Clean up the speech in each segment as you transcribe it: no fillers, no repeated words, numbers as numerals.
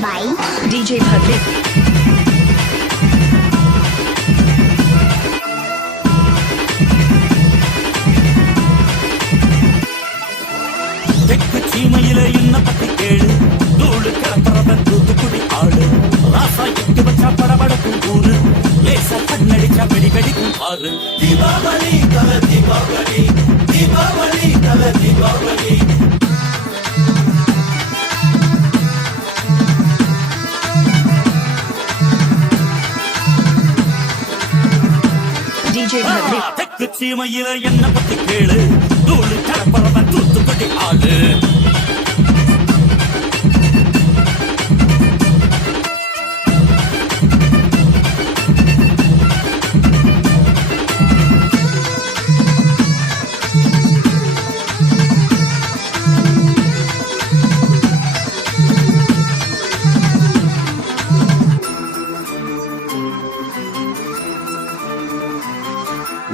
by DJ Bhavik. தெற்கு சீமையில என்ன பத்தி கேளு, தூளு கிளப்புறத தூத்துக்குடி ஆளு, ராசா எட்டு வச்சா படபடக்கும் ஊரு, லேசா கண்ணடிச்சா வெடி வெடிக்கும் ஆறு. தீபாவளி தல தீபாவளி, தீபாவளி தல தீபாவளி. தெற்கு சீமையில என்ன பத்தி கேளு, தூளு கிளப்புறத தூத்துக்குடி ஆளு.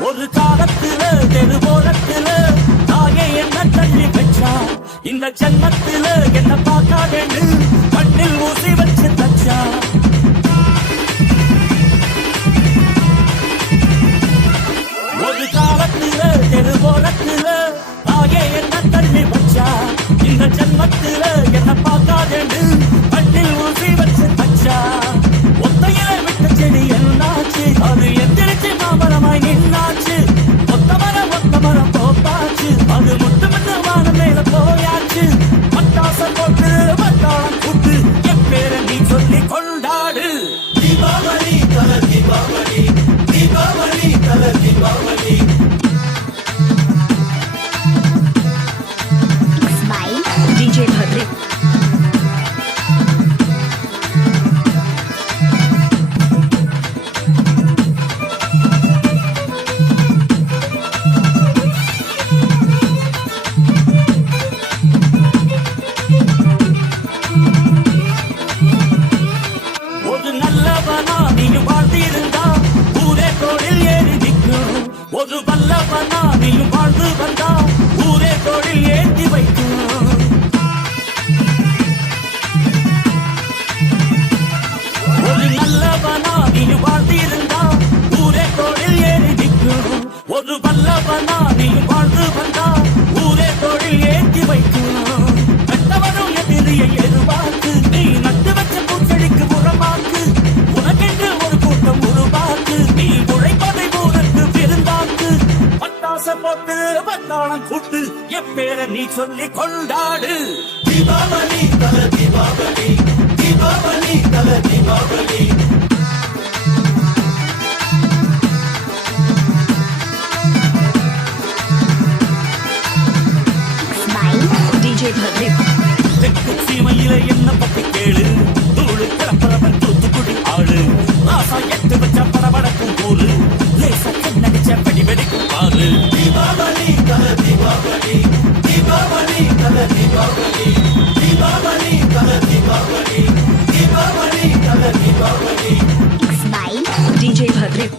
ஒரு காலத்துல தெருவோரத்துல தாயே என்ன தள்ளி வச்சா, இந்த ஜன்மத்துல என்ன பார்க்காதேன்னு மண்ணில் ஊசி வச்சு தச்சா. ஒரு காலத்துல தெருவோரத்துல தாயே என்ன தள்ளி வச்சா, இந்த ஜன்மத்துல என்ன பார்க்காதேன்னு மண்ணில் ஊசி வச்சு தச்சா. ஒத்தையில விட்ட செடி என்னாச்சு, அது எந்திரிச்சு மாமரமாய் நின்னாச்சு. ஒத்த மரம் போப்பாச்சு, அது முட்டு முட்டு வானம் மேல போயாச்சு. பட்டாசம் போட்டு பட்டாளம் கூட்டு என் பேரை நீ சொல்லி கொண்டாடு. தீபாவளி தல தீபாவளி, தீபாவளி தல தீபாவளி. By DJ Bhavik. ஒரு நல்லவனா நீயும் வாழ்ந்திருந்தா ஊரே தோளில் ஏறி நிற்கும். ஒரு வல்லவனா நீயும் வாழ்ந்து வந்தா ஊரே தோளில் ஏற்றி வைக்கும். ஒரு நல்லவனா நீயும் வாழ்ந்திருந்தா ஊரே தோளில் ஏறி நிற்கும். ஒரு வல்லவனா நீயும் வாழ்ந்து வந்தா ஊரே தோளில் ஏற்றி வைக்கும். பெற்றவரும் எதிரியை எதிர்பார்த்து நீ நட்டு வச்ச பூச்செடிக்கு உரமாக்கு. உனக்கென்று ஒரு கூட்டம் உருவாக்கு, நீ உழைப்பதை ஊருக்கு விருந்தாக்கு. பட்டாச போட்டு பட்டாளம் கூட்டு என் பேரை நீ சொல்லி கொண்டாடு. தீபாவளி தல தீபாவளி, தீபாவளி தல தீபாவளி. By DJ Bhavik. தெற்கு சீமையில என்ன பத்தி கேளு, தூளு கிளப்புறவன் தூத்துக்குடி ஆளு, ராசா எட்டு வச்சா படபடக்கும் ஊரு, லேசா கண்ணடிச்ச வெடி வெடிக்கும் ஆறு. தீபாவளி தல தீபாவளி, தீபாவளி தல தீபாவளி.